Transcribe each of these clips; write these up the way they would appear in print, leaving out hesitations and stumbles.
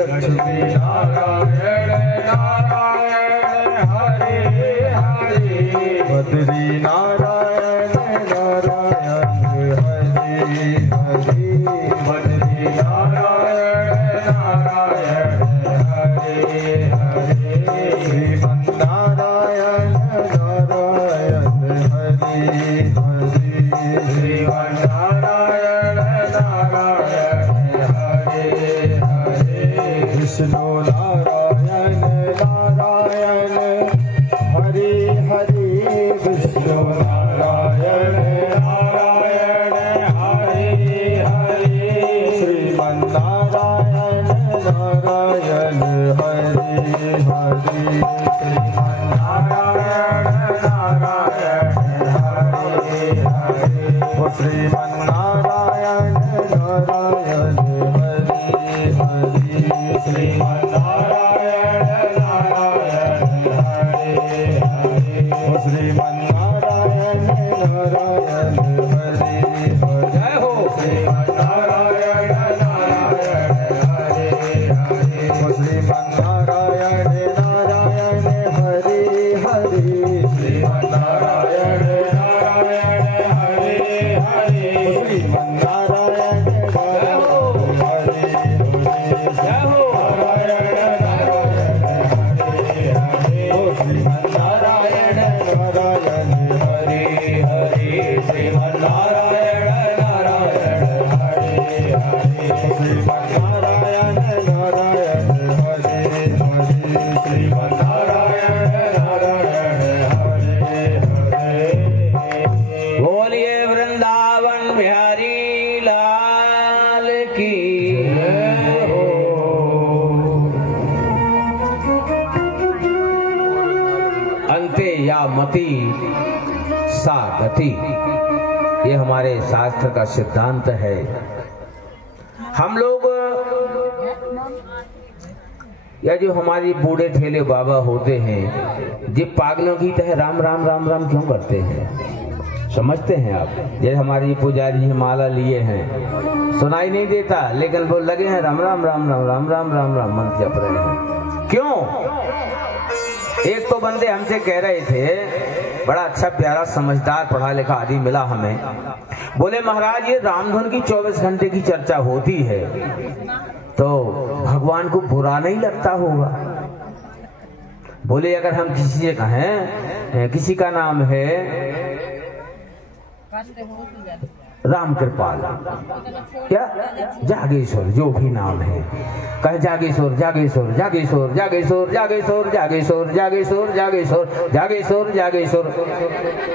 लक्ष्मी नारायण नारायण हरे हरे बद्री नारायण नारायण हरे हरे बद्री नारायण नारायण हरे हरे श्रीमन्नारायण नारायण हरे हरे श्रीमन्नारायण नारायण हरे हरे विष्णु नारायण नारायण हरे हरे विष्णु नारायण नारायण हरे हरे श्रीमन्नारायण नारायण हरे हरे श्रीमन्नारायण नारायण हरे हरे श्रीमन्नारायण नारायण हरे हरे श्रीमन्नारायण नारायण हरे हरे श्रीमन्नारायण नारायण हरे हरे जय हो श्रीमन्नारायण नारायण हरे हरे श्रीमन्नारायण नारायण हरे हरे श्रीमन्नारायण नारायण हरे हरे श्रीमन्नारायण जय हो श्रीमन्नारायण नारायण हरे हरे श्रीमन्नारायण नारायण हरे हरे श्रीमन्नारायण नारायण हरे हरे श्रीमन्नारायण नारायण हरे हरे बोलिए वृंदावन बिहारी लाल की अंते या मति सा गति, ये हमारे शास्त्र का सिद्धांत है। हम लोग या जो हमारी बूढ़े ठेले बाबा होते हैं, ये पागलों की तरह राम राम राम राम क्यों करते हैं? समझते हैं आप? जैसे हमारी पुजारी जी माला लिए हैं, सुनाई नहीं देता, लेकिन वो लगे हैं राम राम राम राम राम राम राम राम मंत्र जप रहे हैं। क्यों? एक तो बंदे हमसे कह रहे थे, बड़ा अच्छा प्यारा समझदार पढ़ा लिखा आदमी मिला हमें, बोले महाराज ये रामधुन की 24 घंटे की चर्चा होती है तो भगवान को बुरा नहीं लगता होगा। बोले अगर हम किसी से कहें, किसी का नाम है राम कृपाल क्या जागेश्वर, जो भी नाम है, कहे जागेश्वर जागेश्वर जागेश्वर जागेश्वर जागेश्वर जागेश्वर जागेश्वर जागेश्वर जागेश्वर जागेश्वर,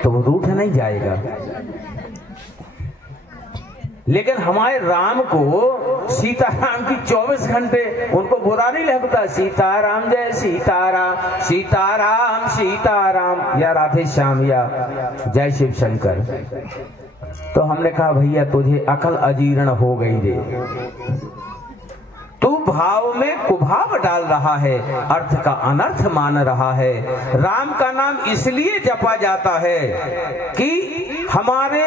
तो वो रूठ नहीं जाएगा। लेकिन हमारे राम को सीताराम की 24 घंटे उनको बुरा नहीं लगता। सीताराम जय सीताराम, सीताराम सीताराम, या राधे श्याम, या जय शिव शंकर। तो हमने कहा भैया तुझे अकल अजीर्ण हो गई रे, तू भाव में कुभाव डाल रहा है, अर्थ का अनर्थ मान रहा है। राम का नाम इसलिए जपा जाता है कि हमारे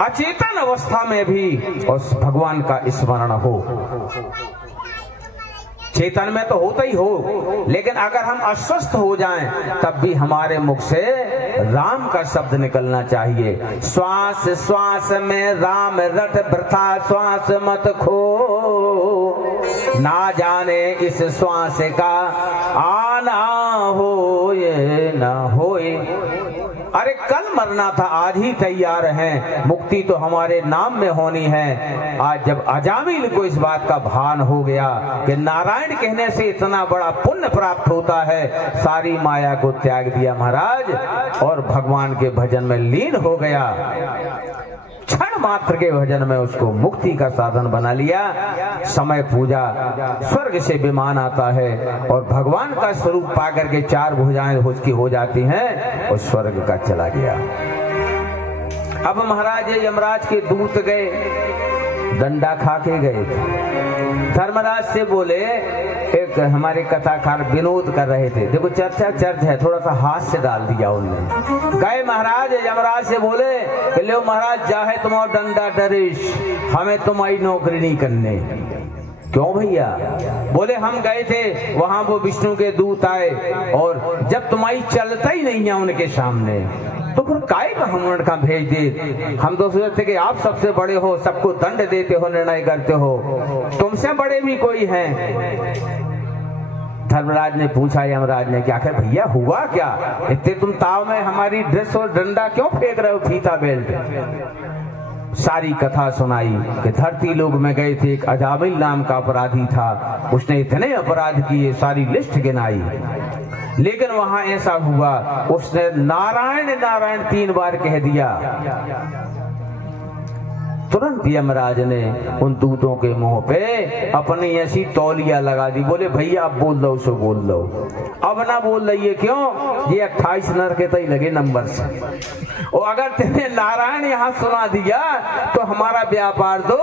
अचेतन अवस्था में भी उस भगवान का स्मरण हो। चेतन में तो होता ही हो, लेकिन अगर हम अस्वस्थ हो जाएं तब भी हमारे मुख से राम का शब्द निकलना चाहिए। श्वास श्वास में राम रट वृथा श्वास मत खो, ना जाने इस श्वास का आना होए न होए। अरे कल मरना था, आज ही तैयार हैं, मुक्ति तो हमारे नाम में होनी है। आज जब अजामिल को इस बात का भान हो गया कि नारायण कहने से इतना बड़ा पुण्य प्राप्त होता है, सारी माया को त्याग दिया महाराज और भगवान के भजन में लीन हो गया। क्षण मात्र के भजन में उसको मुक्ति का साधन बना लिया। समय पूजा, स्वर्ग से विमान आता है और भगवान का स्वरूप पाकर के 4 भुजाएं उसकी हो जाती हैं और स्वर्ग का चला गया। अब महाराज यमराज के दूत गए डंडा खा के गए थे। धर्मराज से बोले, एक हमारे कथाकार विनोद कर रहे थे, देखो चर्चा चर्च है, थोड़ा सा हास्य डाल दिया उनने। गए महाराज यमराज से बोले, लो महाराज जाहे तुम डंडा डरेश, हमें तुम्हारी नौकरी नहीं करने। क्यों भैया? बोले हम गए थे वहां, वो विष्णु के दूत आए और जब तुम्हारी चलता ही नहीं है उनके सामने, तो फिर काय का हम उनका भेज दे। हम तो सोचते कि आप सबसे बड़े हो, सबको दंड देते हो, निर्णय करते हो, तुमसे बड़े भी कोई हैं। धर्मराज ने पूछा यमराज ने, क्या आखिर भैया हुआ क्या? इतने तुम ताव में हमारी ड्रेस और डंडा क्यों फेंक रहे हो, फीता बेल्ट? सारी कथा सुनाई कि धरती लोक में गए थे, एक अजामिल नाम का अपराधी था, उसने इतने अपराध किए, सारी लिस्ट गिनाई, लेकिन वहां ऐसा हुआ उसने नारायण नारायण 3 बार कह दिया। तुरंत यमराज ने उन दूतों के मुंह पे अपनी ऐसी तौलिया लगा दी। बोले भैया अब बोल दो, सो बोल दो। अब ना बोल रही है, क्यों? ये 28 नर के तो ही लगे नंबर से, और अगर तेने नारायण यहाँ सुना दिया तो हमारा व्यापार तो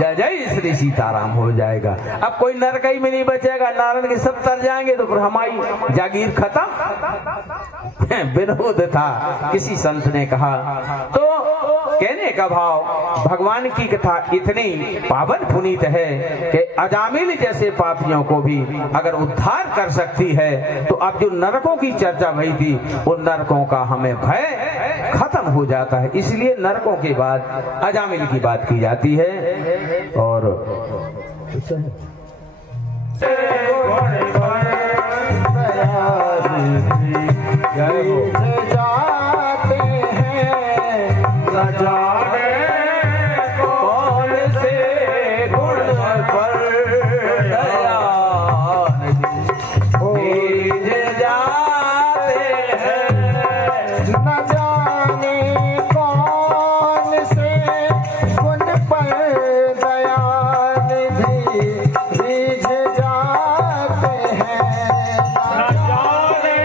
जय जय श्री सीताराम हो जाएगा। अब कोई नर का ही में नहीं बचेगा, नारायण के सब तर जाएंगे, तो फिर हमारी जागीर खत्म। विनोद था, किसी संत ने कहा। तो कहने का भाव, भगवान की कथा इतनी पावन पुनीत है कि अजामिल जैसे पापियों को भी अगर उद्धार कर सकती है, तो अब जो नरकों की चर्चा भई थी, उन नरकों का हमें भय खत्म हो जाता है। इसलिए नरकों के बाद अजामिल की बात की जाती है। और जाते हैं न जाने कौन से गुण पर जाते हैं, न जाने कौन से गुण पर दयानिधि रीझ जाते हैं, न जाने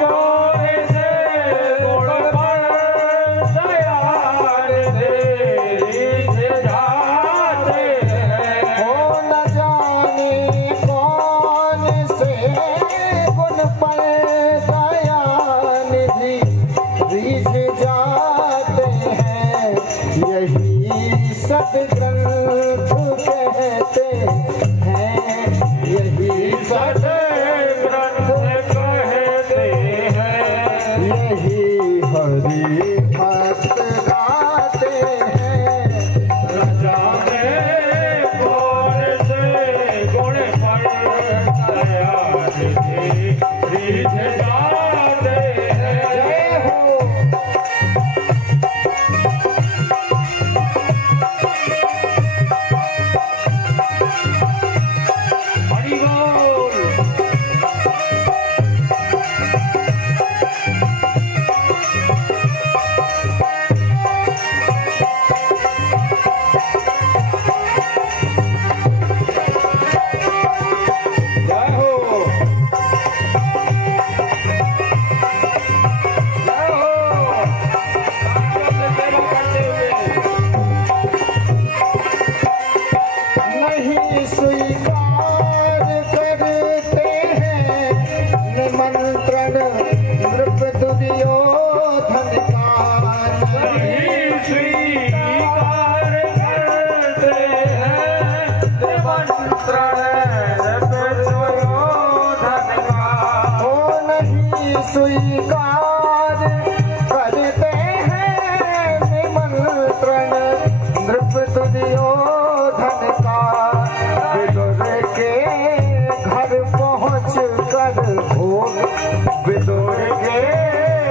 कौन से गुण पर दयानिधि रीझ जाते हैं, हो न जाने कौन से गुण पर दयानिधि रीझ जाते हैं। यही सदग्रंथ कहते हैं, यही सदग्रंथ कहते हैं, यही हरि भक्त गाते हैं, न जाने कौन से गुण पर दयानिधि रीझ जाते हैं। जय हो। हरि बोल। जय हो। जय हो। सेवा करते हुए नहीं स्वीकार करते हैं निमंत्रण नृप दुर्योधन का, नहीं स्वीकार करते हैं निमंत्रण नृप दुर्योधन का, हो नहीं स्वीकार करते हैं निमंत्रण नृप दुर्योधन का, विदुर के घर पहुँच कर भोग, विदुर के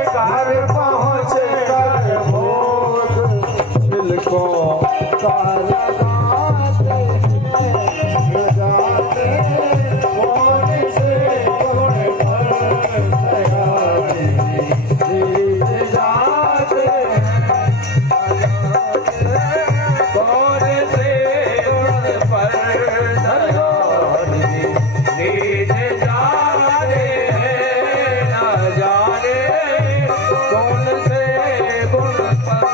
घर पहुँच कर भोग, छिलकों का लगाते हैं, लगाते कौन से गुण पर दयानिधि रीझ जाते हैं, कौन से गुण पर दयानिधि रीझ जाते हैं, न जाने कौन से गुण पर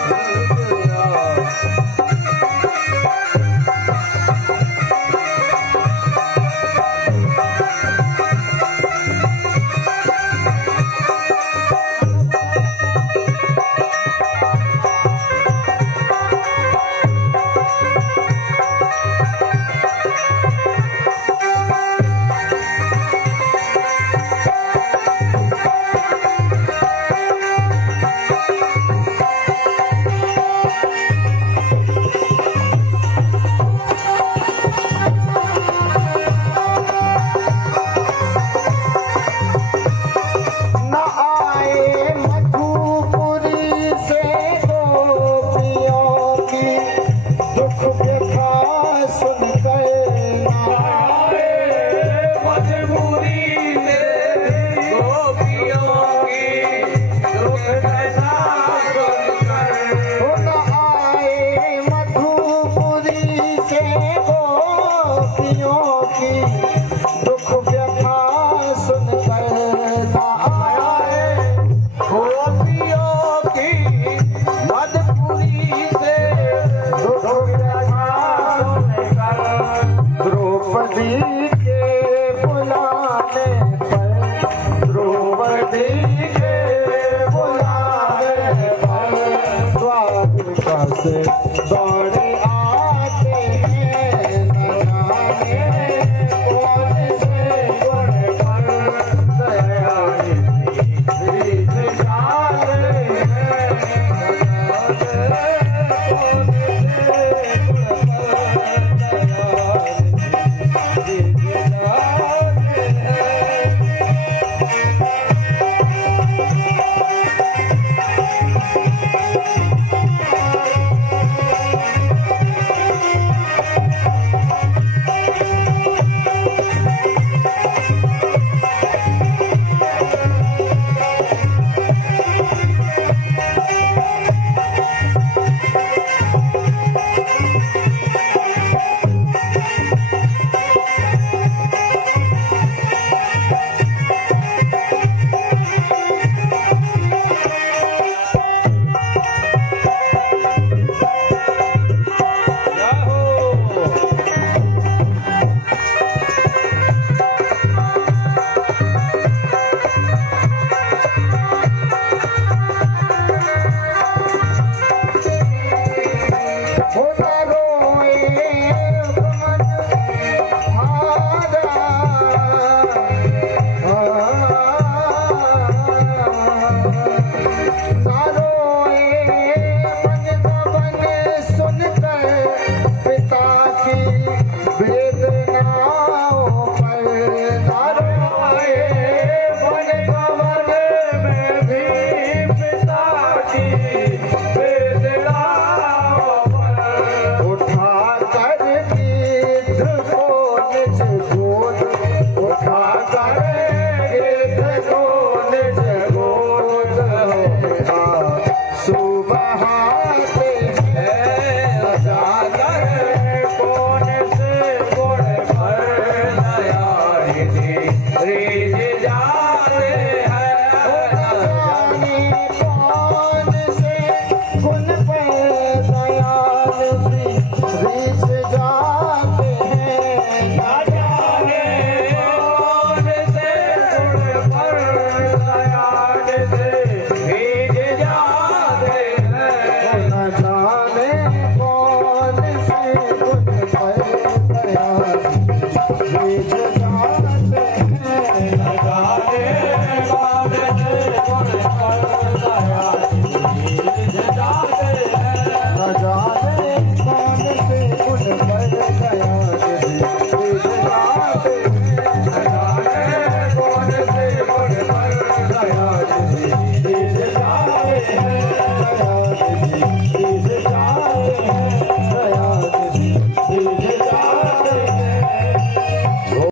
Yeah.